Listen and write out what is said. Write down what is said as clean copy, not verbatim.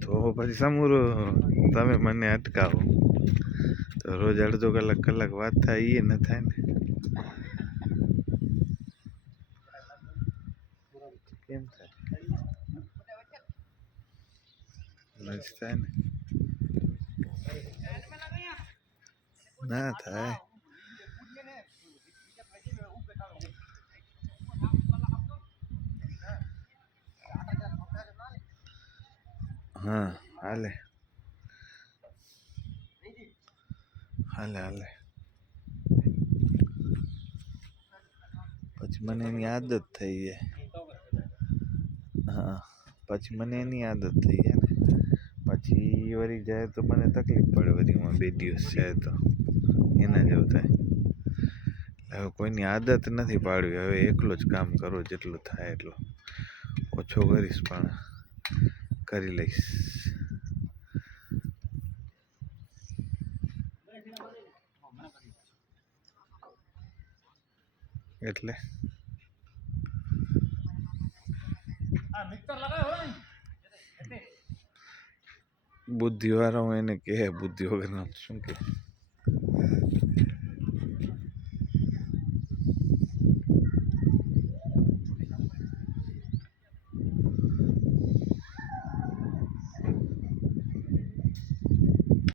તો પછી સમૂરો તમે મને અટકાવો તો રોજ અડધો કલાક વાત થાય એ ન થાય ને કેમ થાય લજ થાય ને ના થાય હા હાલે હાલે હાલે પછી મને એની આદત થઈ જાય હા પછી મને એની આદત થઈ જાય ને પછી વળી જાય તો મને તકલીફ પડે વળીમાં 2 દિવસ જાય તો એના જેવું થાય હવે કોઈની આદત નથી પાડવી હવે એકલો જ કામ કરો જેટલું થાય એટલું ઓછો કરીશ પણ કરી લઈશ એટલે બુદ્ધિ વાળો એને કહે બુદ્ધિ વગર શું કે